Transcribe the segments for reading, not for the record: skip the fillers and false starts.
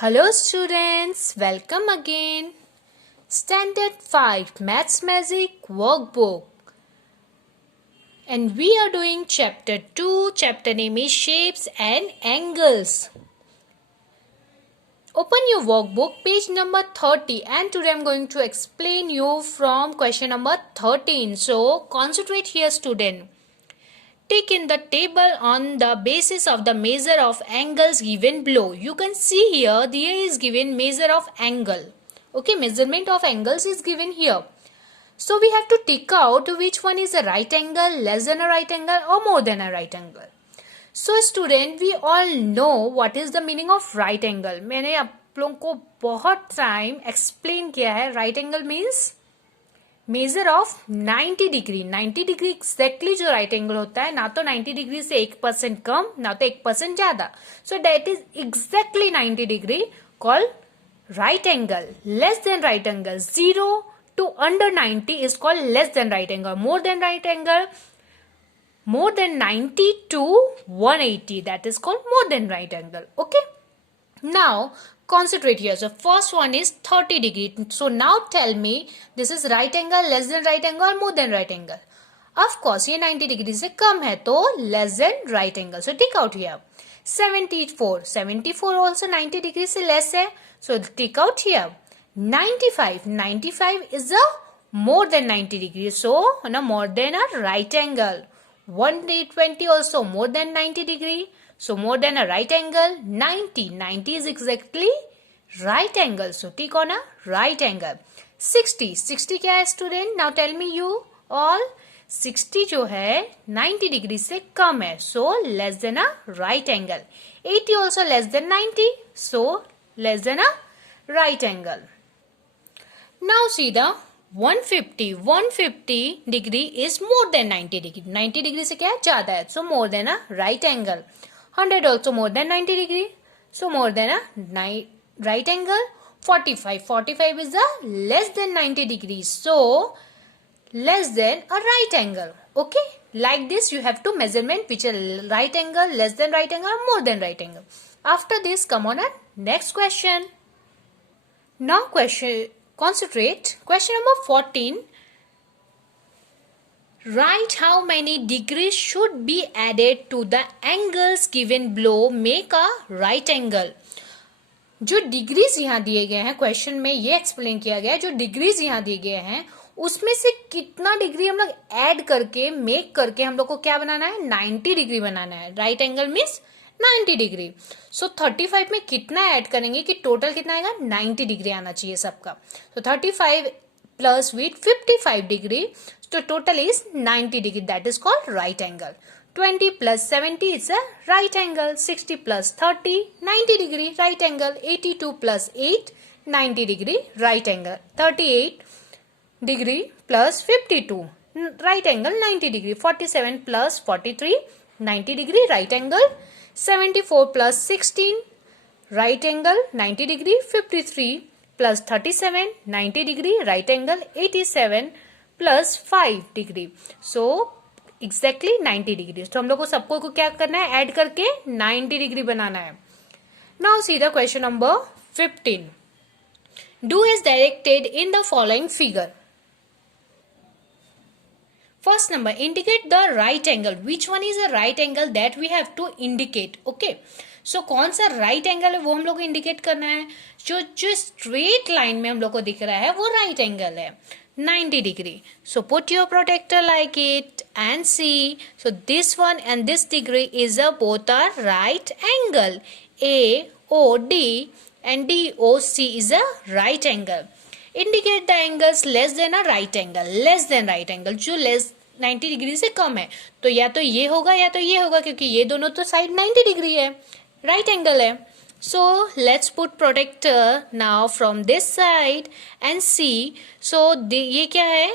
Hello students, welcome again. Standard 5 Maths Magic Workbook. And we are doing chapter 2. Chapter name is Shapes and Angles. Open your workbook, page number 30, and today I am going to explain you from question number 13. So concentrate here student. Tick in the table on the basis of the measure of angles given below. You can see here there is given measure of angle. Okay, measurement of angles is given here. So we have to tick out which one is a right angle, less than a right angle or more than a right angle. So student, we all know what is the meaning of right angle. मैंने आप लोगों को बहुत time explain किया है. right angle means measure of 90 degree. 90 degree exactly जो right angle होता है, ना तो 90 डिग्री से 1% कम, ना तो 1% ज्यादा. सो that is exactly 90 degree called right angle. Less then right angle 0 to under 90 is called less than right angle. More than right angle, more than 90 to 180, that is called more than right angle. Okay, now concentrate here. So first one is 30 degree. So now tell me, this is right angle, less than right angle or more than right angle? Of course ये 90 degree से कम है तो less than right angle. So tick out here. 74 also 90 degree से less है. So tick out here. 95 is a more than 90 degrees. So no, more than a right angle. 120 also more than 90 degree. So more than a right angle. 90 is exactly right angle. So tick on a right angle. 60 क्या है student? Now tell me you all. 60 जो है 90 degree से कम है. So less than a right angle. 80 also less than 90. So less than a right angle. Now see the 150 degree is more than 90 degree. 90 degree से क्या है ज्यादा है. So more than a right angle. 100 also more than 90 degree. So more than a right angle. 45 is a less than 90 degrees. So less than a right angle. Okay, like this you have to measurement which are right angle, less than right angle or more than right angle. After this come on a next question. Now concentrate. Question number 14. Write how many degrees should be added to the angles given below make a right angle. जो degrees यहाँ दिए गए हैं question में ये explain किया गया है. जो डिग्रीज यहाँ दिए गए हैं उसमें से कितना डिग्री हम लोग ऐड करके मेक करके हम लोग को क्या बनाना है, 90 डिग्री बनाना है. Right angle means 90 degree. So 35 में कितना ऐड करेंगे कि टोटल कितना आएगा, 90 डिग्री आना चाहिए सबका. तो 35 प्लस विथ 55 डिग्री, तो total is 90 degree. That is called right angle. 20 plus 70 is a right angle. 60 plus 30, 90 degree right angle. 82 plus 8, 90 degree right angle. 38 degree plus 52, right angle 90 degree. 47 plus 43, 90 degree right angle. 74 plus 16, right angle 90 degree. 53 plus 37, 90 degree right angle. 87 plus 5 degree. So exactly 90 degree. तो हम लोग को सबको को क्या करना है, add करके 90 डिग्री बनाना है. Now see the question number 15. Do is directed in the following figure. First number, indicate the right angle. Which one is a right angle that we have to indicate. Okay, so कौन सा right angle है वो हम लोग को indicate करना है. जो स्ट्रेट लाइन में हम लोग को दिख रहा है वो राइट एंगल है, 90 degree. So put your protector like it and see. So this one and this degree is a both are right angle. AOD and DOC is a right angle. Indicate the angles less than a right angle. Less than right angle जो less 90 degree से कम है तो या तो ये होगा या तो ये होगा, क्योंकि ये दोनों तो साइड 90 डिग्री है, राइट एंगल है. So let's put protector now from this side and see. So ये क्या है,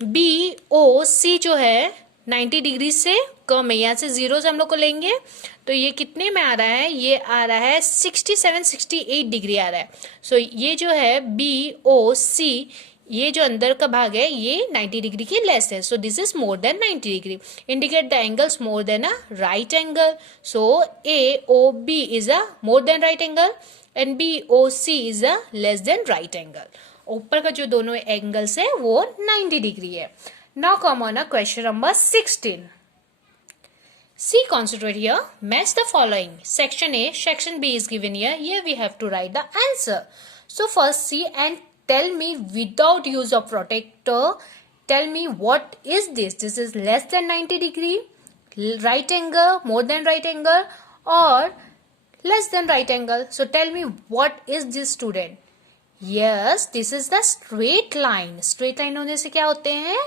BOC जो है 90 डिग्री से कम है. यहाँ से 0 से हम लोग को लेंगे तो ये कितने में आ रहा है, ये आ रहा है 67-68 डिग्री आ रहा है. सो ये जो है BOC ये जो अंदर का भाग है ये 90 डिग्री के लेस है, so this is more than 90 degree. Indicate the angles more than a right angle. So AOB is a more than right angle and BOC is a less than right angle. ऊपर का जो दोनों angles है वो 90 degree है. Now come on a question number 16. See, concentrate here. Match the following. Section A, section B is given here. Here we have to write the answer. So first see and tell me without use of protector. Tell me what is this? This is less than 90 degree, right angle, more than right angle, or less than right angle. So tell me what is this, student? Yes, this is the straight line. Straight line होने से क्या होते हैं?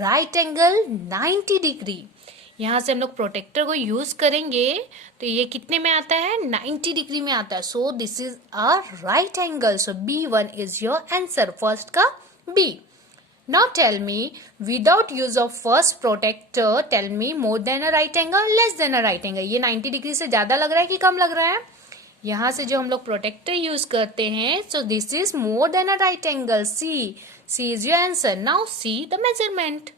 Right angle 90 degree. यहाँ से हम लोग protector को यूज करेंगे तो ये कितने में आता है? 90 डिग्री में आता है. So this is a right angle. So B1 is your answer. First का B. Now tell me without use of first protractor tell me more than a right angle, less than a right angle. ये 90 degree से ज्यादा लग रहा है कि कम लग रहा है? यहाँ से जो हम लोग प्रोटेक्टर यूज करते हैं, सो this is more than a right angle. C is your answer. Now see the measurement.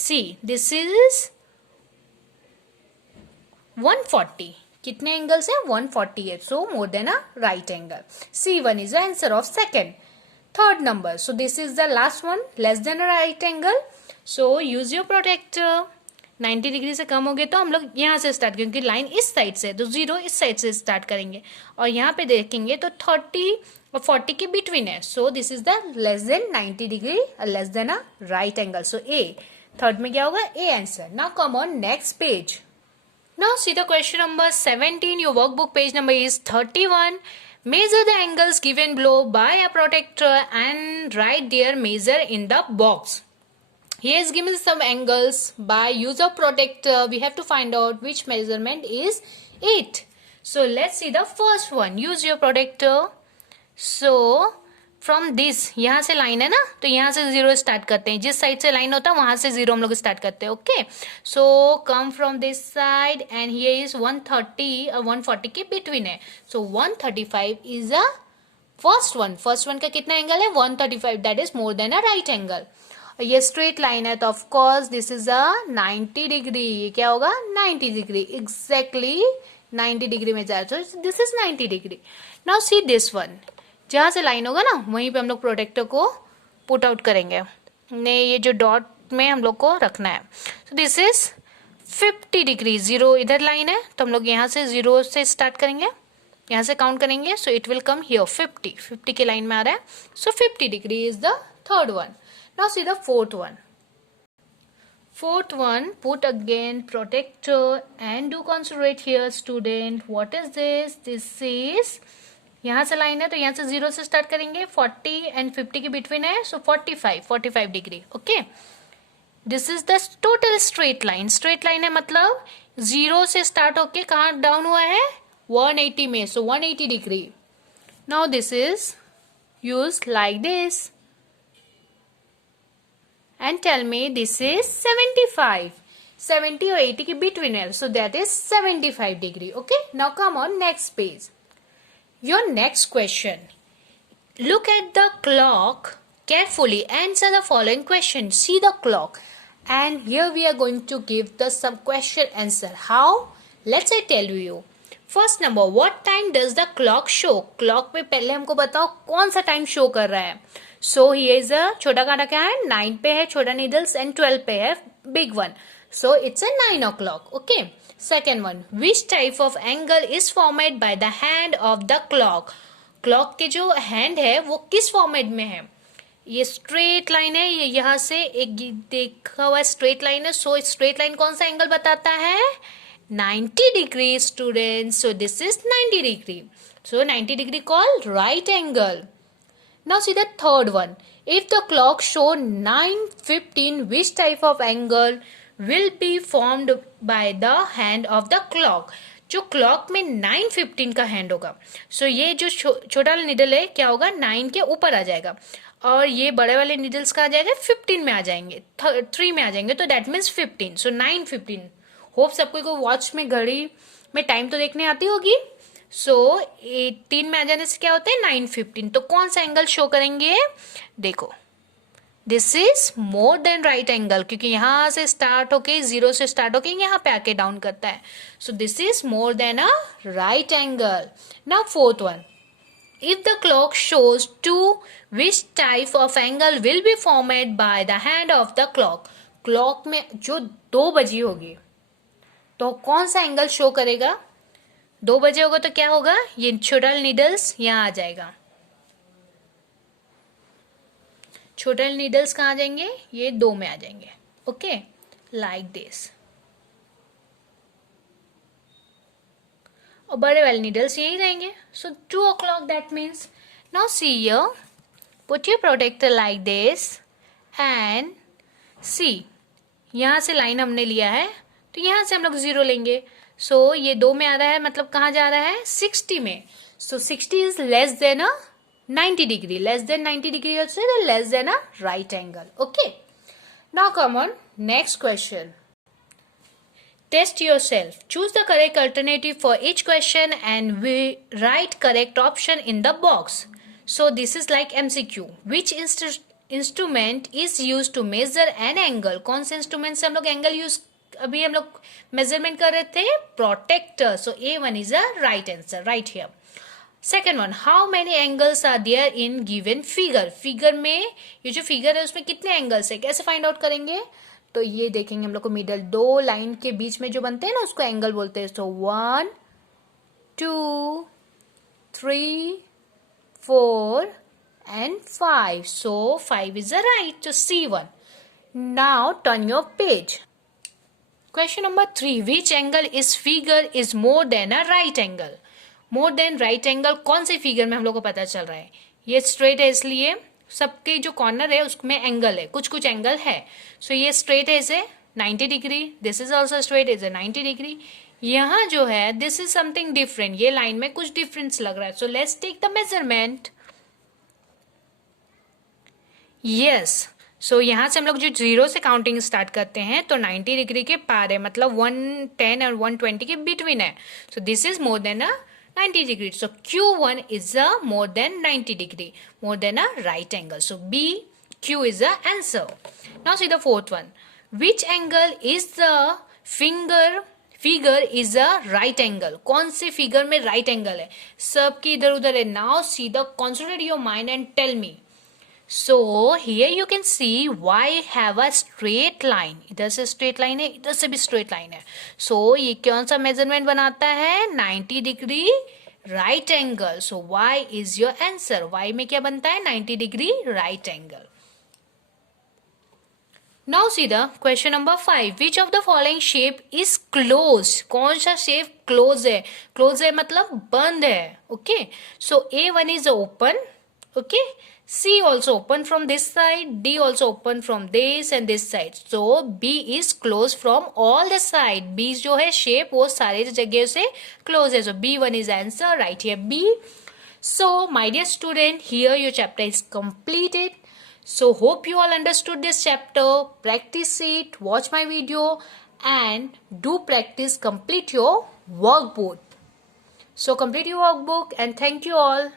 See, this is 140. कितने एंगल्स है? 140 है. So more than a right angle. C1 is the answer of second. Third number. So this is the last one. Less than a right angle. So use your protector. 90 degree से कम हो गए तो हम लोग यहाँ से स्टार्ट करेंगे, क्योंकि लाइन इस साइड से है तो 0 इस साइड से स्टार्ट करेंगे. और यहाँ पे देखेंगे तो 30 और 40 के बिटवीन है. So this is the less than 90 degree, less than a right angle. So A. Third में क्या होगा? A answer. Now come on next page. Now see the question number 17. Your workbook page number is 31. Measure the angles given below by a protector and write their measure in the box. Here is given some angles. By use of protector, we have to find out which measurement is it. So let's see the first one. Use your protector. So from this, यहाँ से line है ना तो यहाँ से 0 start करते हैं. जिस साइड से लाइन होता है वहां से 0 हम लोग स्टार्ट करते हैं. Okay, so come from this side and here is 130 और 140 के बिटवीन है. सो 135 is a first one. First one का कितना एंगल है? 135. That is more than a right angle. ये स्ट्रेट लाइन है तो of course this is a 90 degree. ये क्या होगा? 90 डिग्री. एग्जैक्टली 90 डिग्री में जाए तो this is 90 degree. Now see this one. जहां से लाइन होगा ना वहीं पे हम लोग प्रोटेक्टर को पुट आउट करेंगे. ने ये जो डॉट में हम लोग को रखना है. So this is 50 degree. 0 इधर लाइन है तो हम लोग यहाँ से 0 से स्टार्ट करेंगे, यहाँ से काउंट करेंगे. So it will come here 50 के लाइन में आ रहा है. सो 50 degree is the third one. Now see the fourth one. Fourth one, put again protector and do concentrate here, student. What is this? This is, यहाँ से line है तो यहाँ से 0 से स्टार्ट करेंगे. 40 एंड 50 के बिटवीन है. सो 45 degree. Okay, this is the total straight line. Straight line है मतलब 0 से स्टार्ट होके कहाँ डाउन हुआ है? 180 में. सो 180 degree. Now this is use like this and tell me this is 75. 70 और 80 के बिटवीन है. So that is 75 degree. Okay, now come on next page. Your next question. Look at the clock carefully. Answer the following question. See the clock. And here we are going to give the some question answer. How? Let's I tell you. First number, what time does the clock show? Clock पे पहले हमको बताओ कौन सा time show कर रहा है. So here is a छोटा कांटा क्या है? 9 पे है छोटा needles and 12 पे है big one. So it's a 9 o'clock. Okay. Second one, which type of angle is formed by the hand of the clock? Clock के जो hand है वो किस फॉर्मेट में है? ये स्ट्रेट लाइन है. ये यहाँ से एक देखा हुआ स्ट्रेट लाइन है. सो स्ट्रेट लाइन कौन सा एंगल बताता है? 90 degree student. So this is 90 degree. So 90 degree called right angle. Now see the third one. If the clock show 9:15, which type of angle will be formed by the hand of the clock? जो clock में 9:15 का hand होगा. सो ये जो छोटा needle है क्या होगा? 9 के ऊपर आ जाएगा और ये बड़े वाले निडल्स का आ जाएगा 15 में आ जाएंगे, 3 में आ जाएंगे. तो दैट मीन्स 15. सो 9:15. होप सबको को वॉच में घड़ी में टाइम तो देखने आती होगी. सो 18 में आ जाने से क्या होता है 915। तो कौन सा एंगल शो करेंगे, देखो this is more than right angle, क्योंकि यहां से स्टार्ट होके 0 से स्टार्ट होके यहाँ पे आके डाउन करता है। So this is more than a right angle. Now fourth one, if the clock shows 2, which type of angle will be formed by the hand of the clock? Clock में जो 2 बजी होगी तो कौन सा एंगल शो करेगा, 2 बजे होगा तो क्या होगा, ये छोटा नीडल्स यहाँ आ जाएगा। छोटे नीडल्स कहाँ आ जाएंगे, ये 2 में आ जाएंगे। Okay, like this. और बड़े वाले नीडल्स यही रहेंगे। So 2 o'clock that means. Now see here, put your protractor like this and see, यहाँ से लाइन हमने लिया है तो यहाँ से हम लोग 0 लेंगे। सो ये 2 में आ रहा है, मतलब कहाँ जा रहा है 60 में। सो 60 is less than a 90 degree, less than 90 degree also, less than a right angle. Okay, now come on, next question. Test yourself, choose the correct alternative for each question and we write correct option in the box. So this is like MCQ. Which instrument is used to measure an angle? कौन से instrument से हम लोग angle use अभी हम लोग measurement कर रहे थे, protractor. So A1 is a right answer right here. Second one, how many angles are there in given figure? Figure में ये जो फिगर है उसमें कितने एंगल्स है, कैसे फाइंड आउट करेंगे? तो ये देखेंगे हम लोग को मिडल 2 लाइन के बीच में जो बनते हैं ना उसको एंगल बोलते हैं। सो 1 2 3 4 and 5। So 5 is the right, तो C1। Now turn your page. Question number 3, which angle is figure is more than a right angle? More than right angle कौन से फिगर में हम लोग को पता चल रहा है? ये स्ट्रेट है इसलिए सबके जो कॉर्नर है उसमें एंगल है, कुछ कुछ एंगल है। सो ये स्ट्रेट है इसे 90 degree, this is also straight is 90 degree. यहाँ जो है दिस इज समथिंग डिफरेंट, ये लाइन में कुछ डिफरेंस लग रहा है। So let's take the measurement. Yes, so यहाँ से हम लोग जो 0 से काउंटिंग स्टार्ट करते हैं तो 90 डिग्री के पार है, मतलब 110 और 120 के बिटवीन है। So this is more than a 90 degree. So Q1 is a more than 90 degree, more than a right angle. So B, Q is the answer. Now see the fourth one. Which angle is the figure is a right angle? कौन से figure में right angle है? सबकी इधर उधर है। Now see the concentrate your mind and tell me. So here you can see why have a straight line. इधर से straight line है, इधर से भी straight line है। So ये कौन सा measurement बनाता है? 90 degree right angle. So Y is your answer. Y में क्या बनता है? 90 degree right angle. Now see the question number 5. Which of the following shape is closed? कौन सा shape close है? Close है मतलब बंद है। Okay. So A1 is open. Okay. C also open from this side, D also open from this and this side. So B is closed from all the side. B जो है shape वो सारे जगह से close है. So B1 is answer right here, B. So my dear student, here your chapter is completed. So hope you all understood this chapter. Practice it, watch my video and do practice, complete your workbook. So complete your workbook and thank you all.